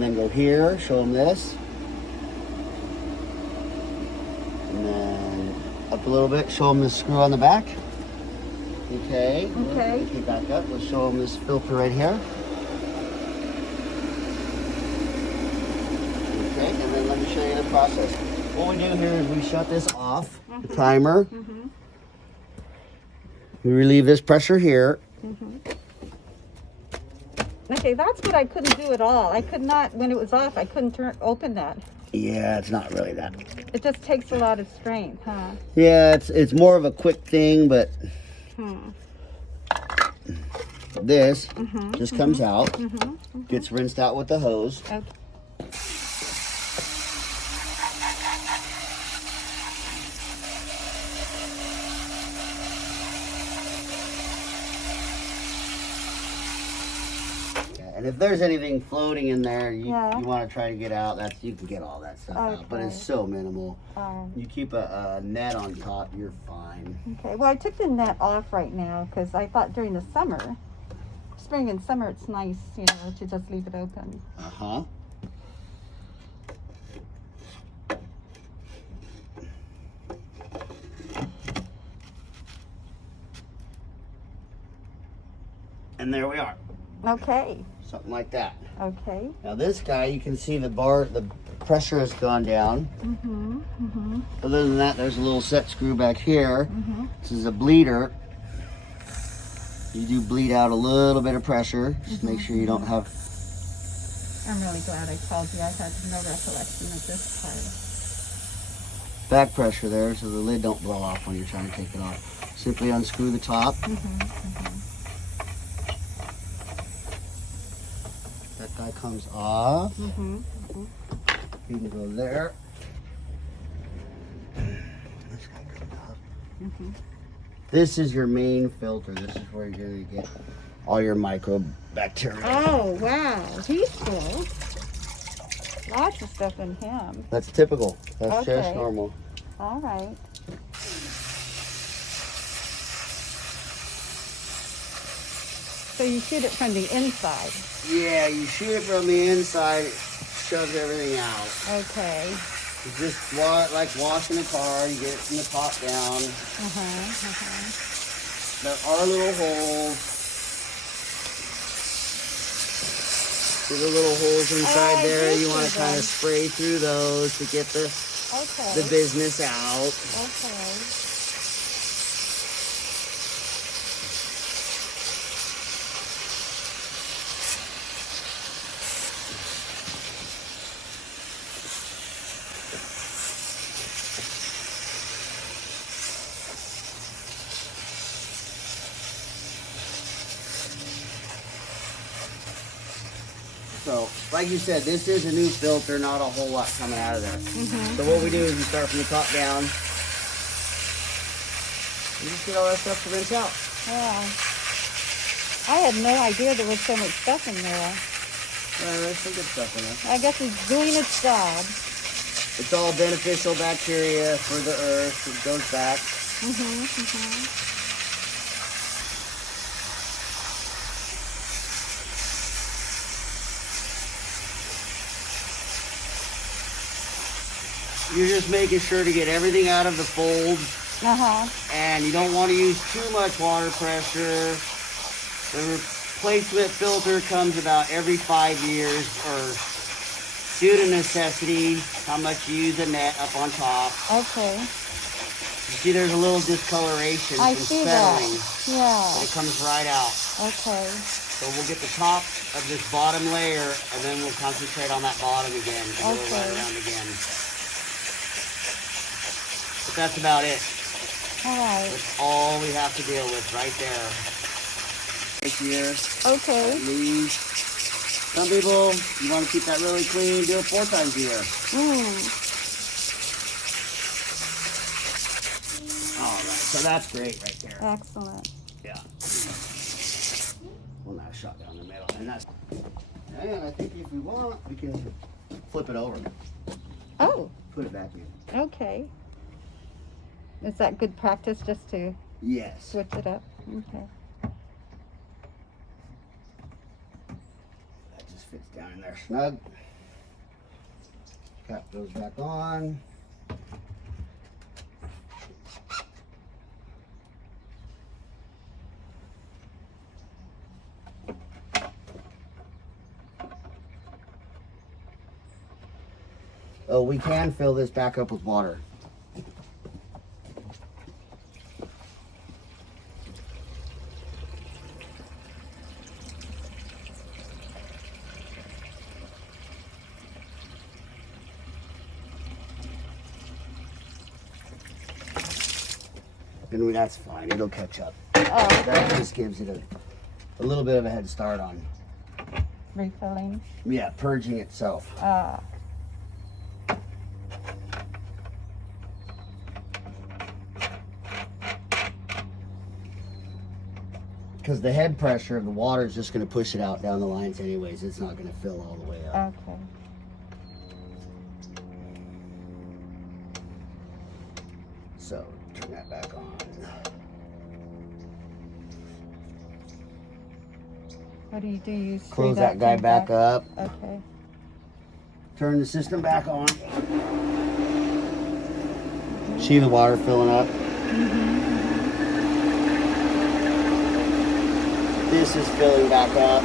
and then go here, show them this. And then up a little bit, show them the screw on the back. Okay. Okay. Okay, back up. We'll show them this filter right here. Okay, and then let me show you the process. What we do here is we shut this off, the timer. We relieve this pressure here. Okay, that's what I couldn't do at all. I could not, when it was off, I couldn't open that. Yeah, it's not really that. It just takes a lot of strength, huh? Yeah, it's more of a quick thing, but this just comes out, gets rinsed out with the hose. Okay. And if there's anything floating in there, you Yeah. want to try to get out, you can get all that stuff out. But it's Okay. so minimal. You keep a net on top, you're fine. Okay, well, I took the net off right now because I thought during the summer, spring and summer, it's nice, you know, to just leave it open. Uh-huh. And there we are. Okay, Something like that. okay. Now this guy, you can see the pressure has gone down. Other than that, there's a little set screw back here. This is a bleeder. You do bleed out a little bit of pressure. Just make sure you don't have I'm really glad I called you. I had no recollection of this part. back pressure there, so the lid don't blow off when you're trying to take it off. Simply unscrew the top. That guy comes off. You can go there. This guy comes off. This is your main filter. This is where you're going to get all your microbacteria. Oh, wow. He's cool. Lots of stuff in him. That's typical. That's just Okay. normal. All right. So you shoot it from the inside. Yeah, you shoot it from the inside, it shoves everything out. Okay. It's just like washing a car. You get it from the top down. There are little holes. See the little holes inside I there? do You want see to kind of them. spray through those to get the Okay. business out. Okay. So, like you said, this is a new filter, not a whole lot coming out of there. So what we do is we start from the top down. You just get all that stuff to rinse out. Yeah. I had no idea there was so much stuff in there. There's some good stuff in there. I guess it's doing its job. It's all beneficial bacteria for the earth. It goes back. You're just making sure to get everything out of the fold, and you don't want to use too much water pressure. The replacement filter comes about every 5 years, or due to necessity, how much you use a net up on top. Okay. You see there's a little discoloration I from see settling. that. Yeah. It comes right out. Okay. So we'll get the top of this bottom layer, and then we'll concentrate on that bottom again, and go right Okay. around again. But that's about it. All right. That's all we have to deal with right there. Right here, Okay. at least. Some people, you want to keep that really clean, do it 4 times a year. All right, so that's great right there. Excellent. Yeah. Well, now shot down the middle, and that's. And I think if we want, we can flip it over, Oh, put it back in. okay. Is that good practice just to Yes. switch it up? Okay. That just fits down in there snug. Cap goes back on. Oh, we can fill this back up with water. And that's fine, it'll catch up. Oh, That just gives it a little bit of a head start on, refilling. yeah, purging itself. Because the head pressure of the water is just going to push it out down the lines anyways. It's not going to fill all the way up. Okay. So turn that back on. What do? You screw Close that guy thing back up. Okay. Turn the system back on. See the water filling up? This is filling back up.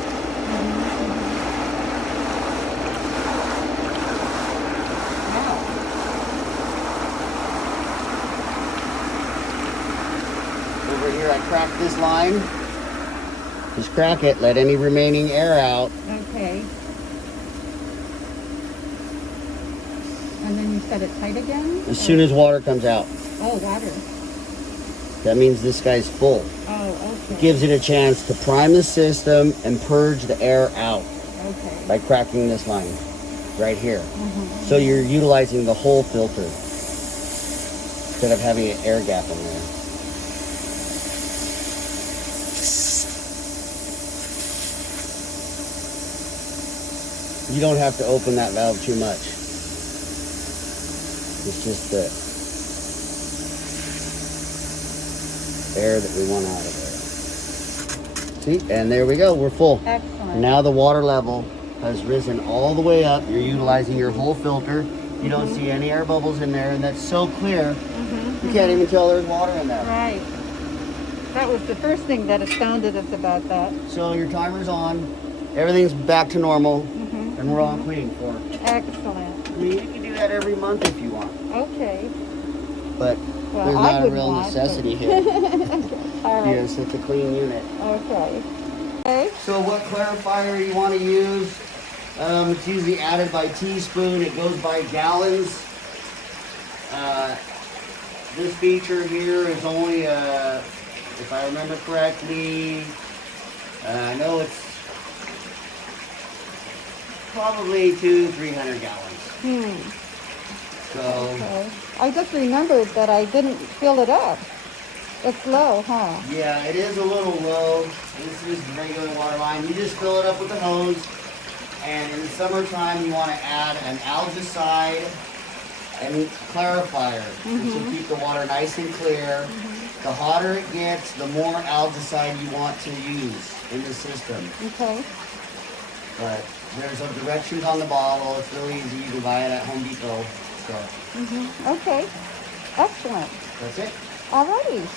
Over here I cracked this line. Just crack it, let any remaining air out. Okay. And then you set it tight again? As soon as water comes out. Oh, water. That means this guy's full. Oh, okay. Gives it a chance to prime the system and purge the air out Okay. by cracking this line right here. So you're utilizing the whole filter instead of having an air gap in there. You don't have to open that valve too much. It's just the air that we want out of there. See, and there we go, we're full. Excellent. Now the water level has risen all the way up. You're utilizing your whole filter. You don't see any air bubbles in there, and that's so clear, you can't even tell there's water in there. Right. That was the first thing that astounded us about that. So your timer's on, everything's back to normal, and we're all clean for it. Excellent. I mean, you can do that every month if you want, Okay. but Well, there's I not a would real want necessity to. here. All right. Yes, it's a clean unit. Okay. Okay. So what clarifier you want to use? It's usually added by teaspoon. It goes by gallons. This feature here is only, if I remember correctly, I know it's probably 200-300 gallons. So Okay. I just remembered that I didn't fill it up. It's low, huh? yeah, it is a little low. This is the regular water line. You just fill it up with the hose. And in the summertime, you want to add an algicide and clarifier. This will keep the water nice and clear. The hotter it gets, the more algicide you want to use in the system. Okay. But there's some directions on the bottle. It's really easy. You can buy it at Home Depot. So Okay. Excellent. that's it. Alrighty.